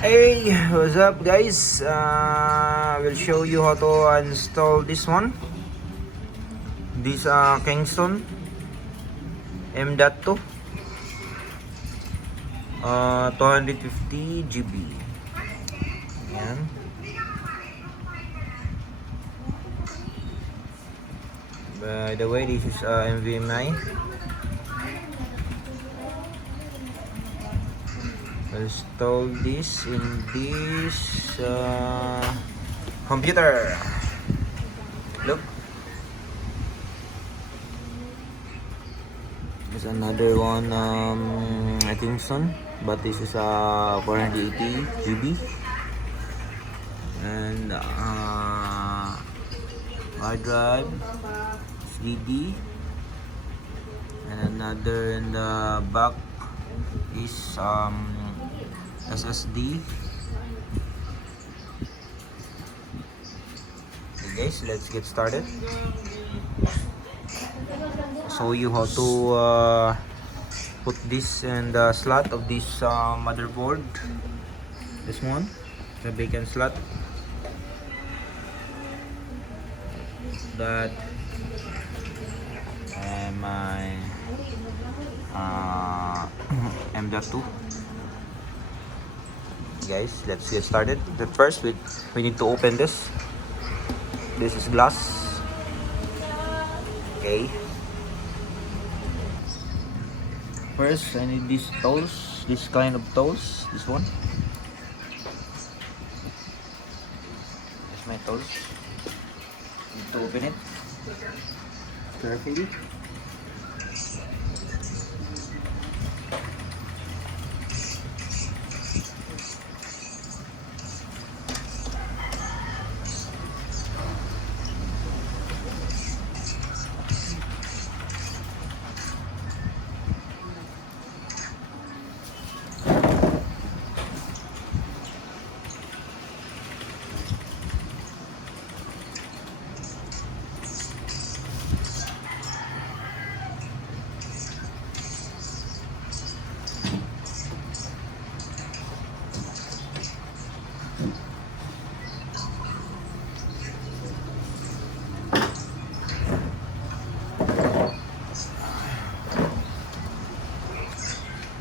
Hey, what's up guys? We'll show you how to install this one. This Kingston M.2 250 GB. Yan. By the way, this is NVMe. Install this in this computer. Look, there's another one. I think Kingston, but this is 480 GB and hard drive, CD, and another in the back is SSD. Okay guys, let's get started. Show you how to put this in the slot of this motherboard. This one, the beacon slot. That and my M.2. Guys, let's get started. But first, we need to open this. This is glass. Okay. First, I need these tools. This kind of tools. This one. Here's my tools. Need to open it carefully.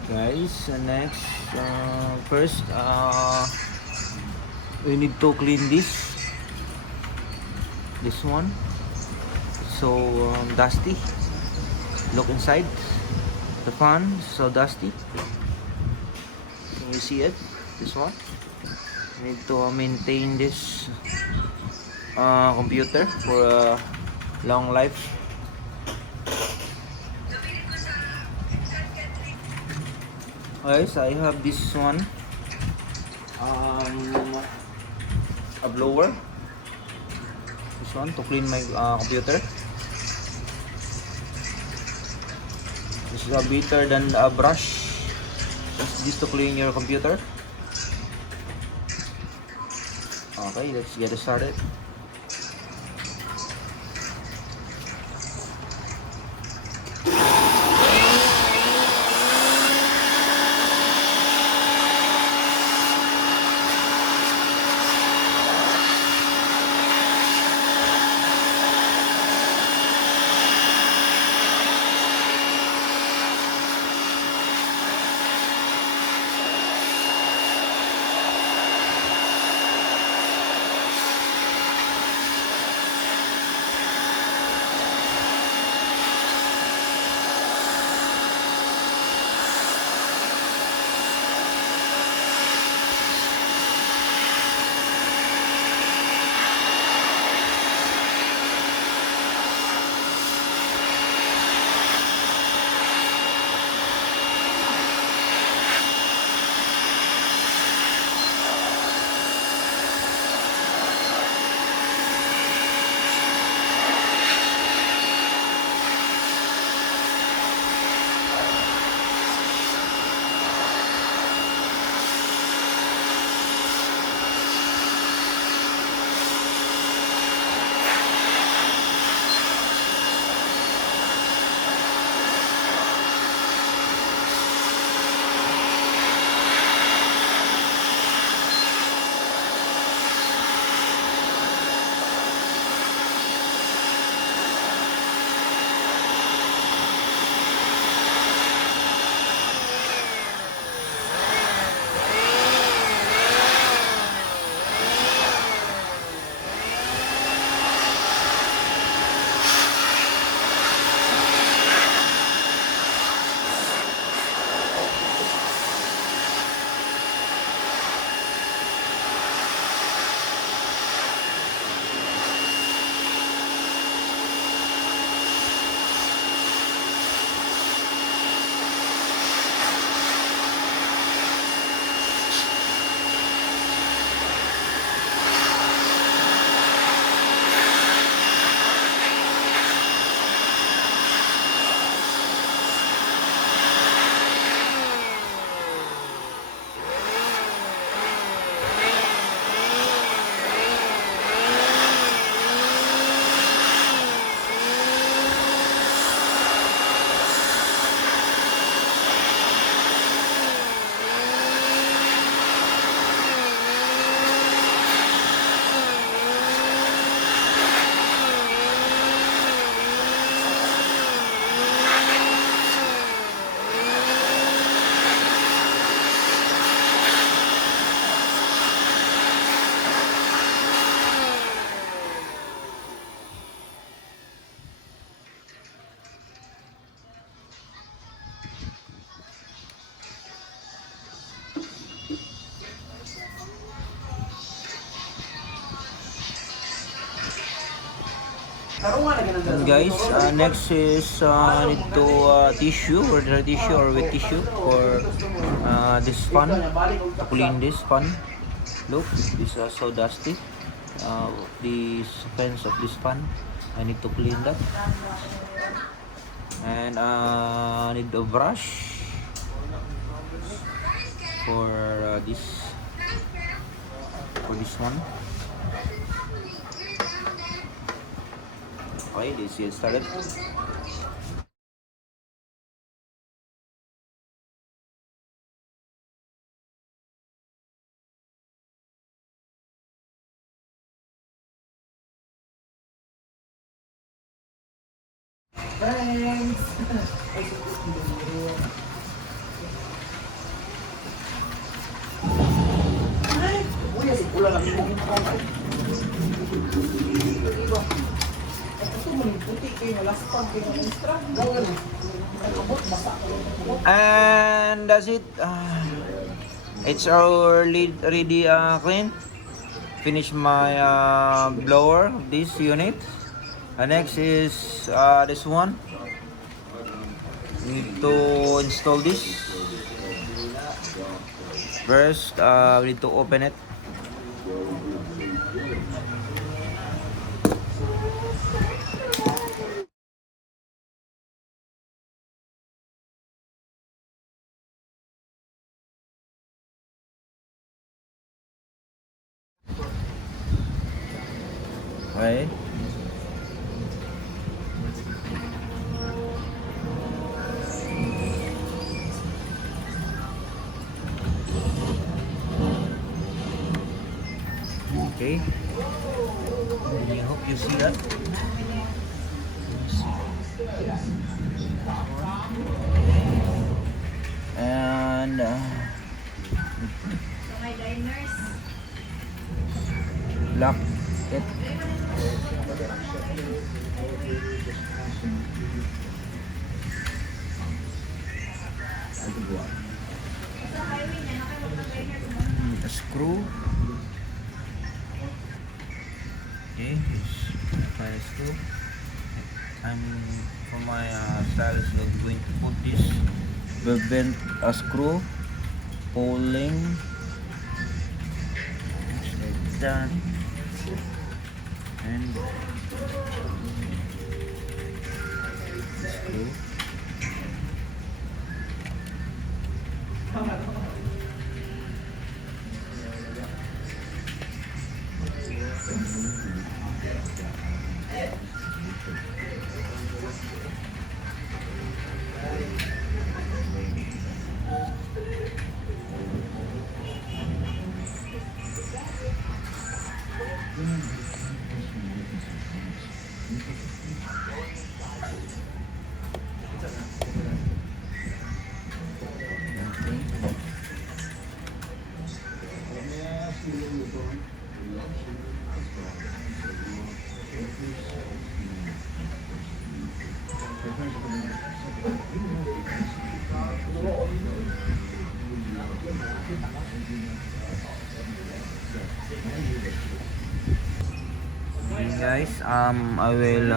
Guys, next, first, we need to clean this one. So dusty. Look inside the fan, so dusty. Can you see it? This one. We need to maintain this computer for a long life. Guys, I have this one, a blower. This one to clean my computer. This is better than a brush. Just this to clean your computer. Okay, let's get started. And guys, next is need to tissue or dry tissue or wet tissue for this fan, to clean this fan. Look, this is so dusty. The fence of this fan, I need to clean that. And need a brush for this one. Okay, this is started. Thanks! Uy, asik pula lang yung ito mo yung puti kayo, malaspag kayo ng extra. Gawin. And that's it. It's already clean. Finish my blower, this unit. Next is this one. Need to install this. First, we need to open it. Okay. Okay. I hope you see that. And lock it. A screw. Okay, my screw. I'm for my stylus going to put this bent a screw pulling like that and screw. Okay guys, I will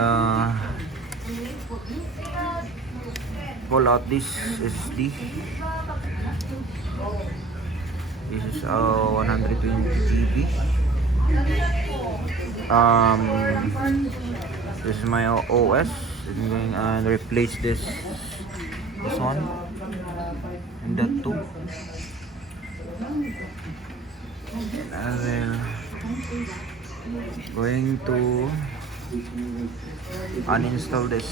pull out this SD. This is 120 GB. This is my OS. I'm going to replace this one and that too. I will going to uninstall this.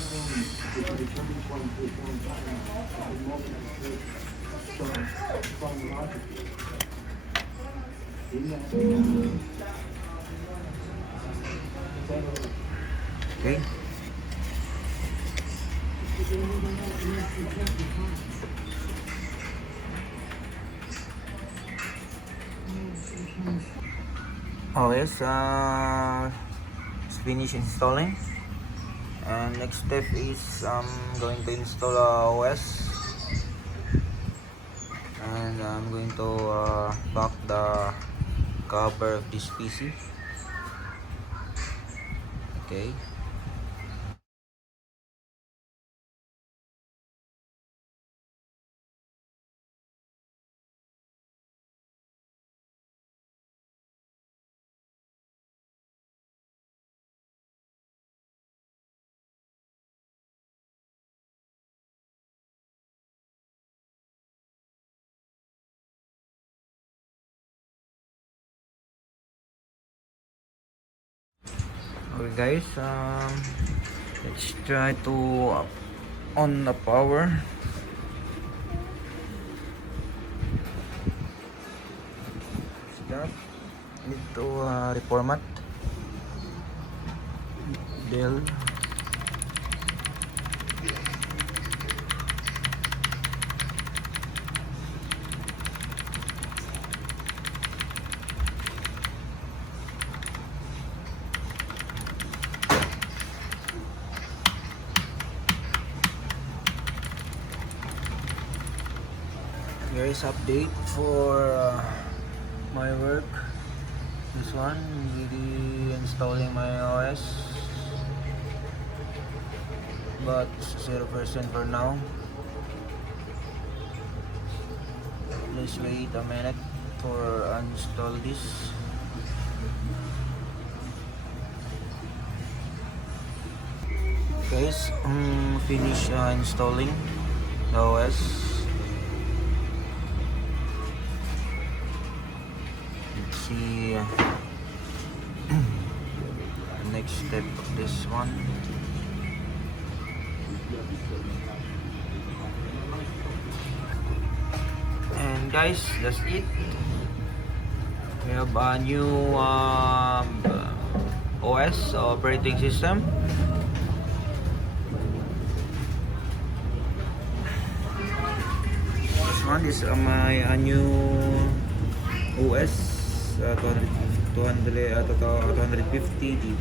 Okay. OS it's finished installing, and next step is going to install OS, and I'm going to pack the cover of this PC. Okay, Okay guys, let's try to on the power. That need to reformat Dell. Guys, update for my work. This one, really installing my OS, but 0% for now. Please wait a minute for uninstall this. Guys, finish installing the OS. Let's see the next step of this one. And guys, that's it. We have a new OS, operating system. This one is my new OS, 250 GB.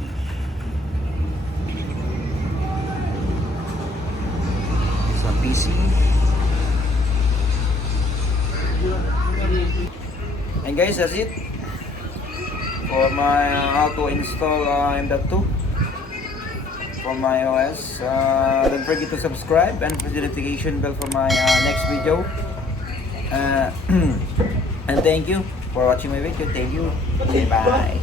Sa PC. And guys, that's it for my how to install M.2 for my OS. Don't forget to subscribe and press the notification bell for my next video. And thank you for watching my video. Thank you. Okay, bye.